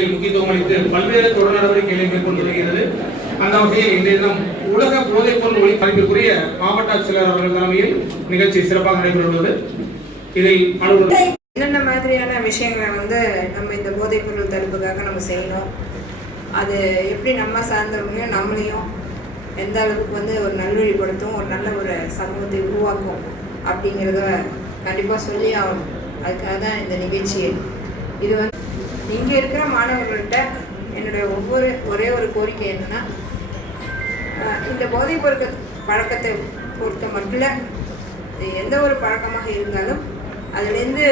பணிகளில் முக்கியத்துவம் அளித்து பல்வேறு தொடர் நடவடிக்கைகளை மேற்கொண்டு வருகிறது. அந்த வகையில் இன்றைய தினம் உலக போதைப்பொருள் ஒழிப்பதற்குரிய மாவட்ட ஆட்சியர் அவர்கள் தலைமையில் நிகழ்ச்சி சிறப்பாக நடைபெறுகிறது இதில் அலுவலர் என்னென்ன மாதிரியான விஷயங்களை வந்து நம்ம இந்த போதைப்பொருள் தடுப்புக்காக நம்ம செய்யணும்? அது எப்படி நம்ம சார்ந்தவங்களையும் நம்மளையும் எந்த அளவுக்கு வந்து ஒரு நல்வழிப்படுத்தும் ஒரு நல்ல ஒரு சமூகத்தை உருவாக்கும் அப்படிங்கிறத கண்டிப்பாக சொல்லி ஆகணும். அதுக்காக தான் இந்த நிகழ்ச்சி இது வந்து இங்கே இருக்கிற மாணவர்கள்ட்ட என்னுடைய ஒவ்வொரு ஒரே ஒரு கோரிக்கை என்னென்னா இந்த போதைப் பொருட்க பழக்கத்தை பொறுத்த மட்டும் எந்த ஒரு பழக்கமாக இருந்தாலும் அதுலேருந்து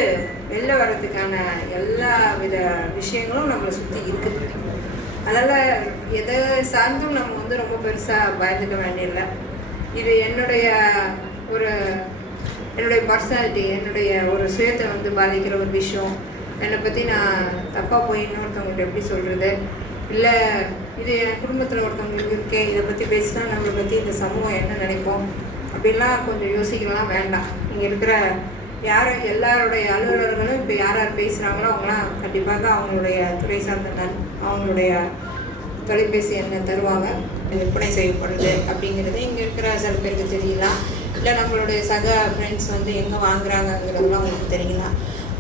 வெளில வர்றதுக்கான எல்லா வித விஷயங்களும் நம்மளை சுற்றி இருக்குது அதனால் எதை சார்ந்தும் நம்ம வந்து ரொம்ப பெருசாக பயந்துக்க வேண்டியதில்லை. இது என்னுடைய ஒரு என்னுடைய பர்சனாலிட்டி என்னுடைய ஒரு சுயத்தை வந்து பாதிக்கிற ஒரு விஷயம். என்னை பற்றி நான் தப்பாக போய் இன்னொருத்தவங்கள்ட்ட எப்படி சொல்கிறது இல்லை இது என் குடும்பத்தில் ஒருத்தவங்களுக்கு இருக்கே இதை பற்றி பேசினா நம்மளை பற்றி இந்த சமூகம் என்ன நினைப்போம் அப்படிலாம் கொஞ்சம் யோசிக்கலாம் வேண்டாம். இங்கே இருக்கிற யார் எல்லாருடைய அலுவலர்களும் இப்போ யார் யார் பேசுகிறாங்களோ அவங்களாம் கண்டிப்பாக அவங்களுடைய துறை சார்ந்த நன் அவங்களுடைய தொலைபேசி என்ன தருவாங்க. விற்பனை செய்யப்படுது அப்படிங்கிறது இங்கே இருக்கிற சில பேருக்கு தெரியலாம். இல்லை நம்மளுடைய சக ஃப்ரெண்ட்ஸ் வந்து எங்கே வாங்குறாங்கங்கிறதுலாம் உங்களுக்கு தெரியலாம்.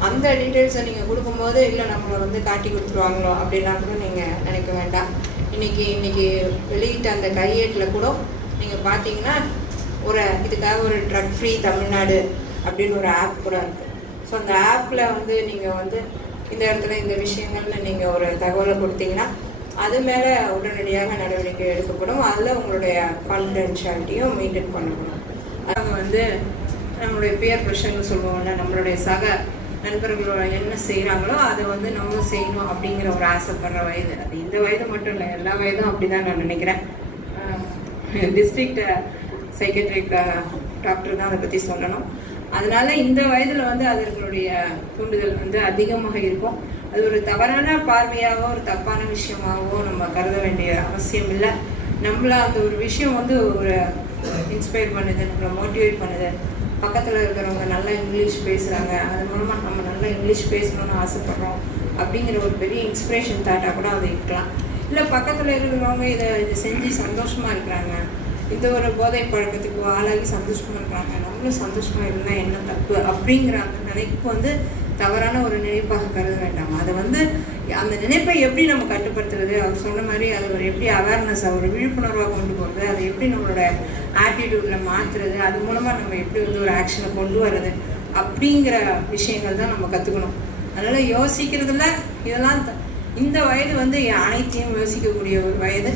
அந்த டீட்டெயில்ஸை நீங்கள் கொடுக்கும்போது இல்லை நம்மளை வந்து காட்டி கொடுத்துருவாங்களோ? அப்படிலாம் கூட நீங்கள் நினைக்க வேண்டாம். இன்றைக்கி இன்றைக்கி வெளியிட்ட அந்த கையேட்டில் கூட நீங்கள் பார்த்தீங்கன்னா ஒரு இதுக்காக ஒரு ட்ரக் ஃப்ரீ தமிழ்நாடு அப்படின்னு ஒரு ஆப் கூட இருக்குது ஸோ அந்த ஆப்பில் வந்து நீங்கள் வந்து இந்த இடத்துல இந்த விஷயங்கள்னு நீங்கள் ஒரு தகவலை கொடுத்தீங்கன்னா அது மேலே உடனடியாக நடவடிக்கை எடுக்கப்படும். அதில் உங்களுடைய கான்ஃபிடென்ஷியாலிட்டியும் மெயின்டைன் பண்ணணும். அவங்க வந்து நம்மளுடைய பியர் ப்ரெஷர்னு சொல்லுவோம்ல நம்மளுடைய சக நண்பர்களோட என்ன செய்கிறாங்களோ அதை வந்து நம்மளும் செய்யணும் அப்படிங்கிற ஒரு ஆசைப்படுற வயது. அது இந்த வயது மட்டும் இல்லை எல்லா வயதும் அப்படி தான் நான் நினைக்கிறேன். டிஸ்ட்ரிக்ட் சைக்கட்ரிக் டாக்டர் தான் அதை பற்றி சொல்லணும். அதனால இந்த வயதில் வந்து அதர்களுடைய தூண்டுதல் வந்து அதிகமாக இருக்கும். அது ஒரு தவறான பார்வையாகவோ ஒரு தப்பான விஷயமாகவோ நம்ம கருத வேண்டிய அவசியம் இல்லை. நம்மள அந்த ஒரு விஷயம் வந்து ஒரு இன்ஸ்பயர் பண்ணுது நம்மளை மோட்டிவேட் பண்ணுது. பக்கத்தில் இருக்கிறவங்க நல்லா இங்கிலீஷ் பேசுகிறாங்க அது மூலமாக நம்ம நல்லா இங்கிலீஷ் பேசணும்னு ஆசைப்பட்றோம் அப்படிங்கிற ஒரு பெரிய இன்ஸ்பிரேஷன் தாட்டாக கூட அதை இருக்கலாம். இல்லை பக்கத்தில் இருக்கிறவங்க இதை இதை செஞ்சு சந்தோஷமாக இருக்கிறாங்க. இந்த ஒரு போதை பழக்கத்துக்கு ஆளாகி சந்தோஷமாக இருக்கிறாங்க நம்மளும் சந்தோஷமாக இருந்தால் என்ன தப்பு அப்படிங்கிற அந்த நினைப்பு வந்து தவறான ஒரு நினைப்பாக கருத வேண்டாம். அதை வந்து அந்த நினைப்பை எப்படி நம்ம கட்டுப்படுத்துறது? அவர் சொன்ன மாதிரி அது ஒரு எப்படி அவேர்னஸ் ஒரு விழிப்புணர்வாக கொண்டு போகிறது அதை எப்படி நம்மளோட ஆட்டிடியூடில் மாற்றுறது அது மூலமாக நம்ம எப்படி வந்து ஒரு ஆக்ஷனை கொண்டு வர்றது அப்படிங்கிற விஷயங்கள் தான் நம்ம கற்றுக்கணும் அதனால் யோசிக்கிறதுல இதெல்லாம் இந்த வயது வந்து அனைத்தையும் யோசிக்கக்கூடிய ஒரு வயது.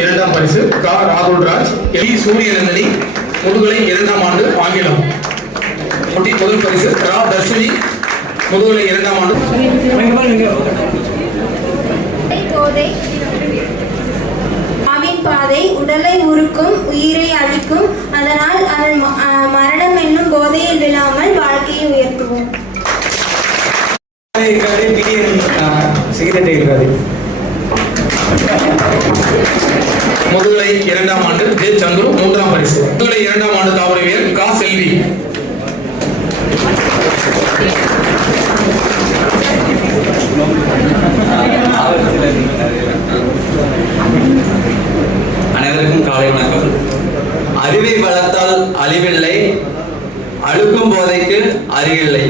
இரண்டாம் பரிசு? கா ராகுல் ராஜ் எலி சூரியநந்தினி முதுகலை இரண்டாம் ஆண்டு ஆங்கிலம் போட்டி முதல் பரிசு ரா. தர்ஷினி முதுகலை இரண்டாம் ஆண்டு. போதை உடலை உருக்கும் உயிரை அழிக்கும் அதனால் அதன் ம- அஹ் மரணம் என்னும் போதையில் விழாமல் வாழ்க்கையை உயர்த்துவோம். இருக்காரு பிடிஎன் முதுகலை இரண்டாம் ஆண்டு ஜே சந்துரு மூன்றாம் பரிசு. முதுகலை இரண்டாம் ஆண்டு தாவரவியல் கா. செல்வி. அனைவருக்கும் காலை வணக்கம். அறிவை வளர்த்தால் அழிவில்லை அழுக்கும் போதைக்கு அறிவில்லை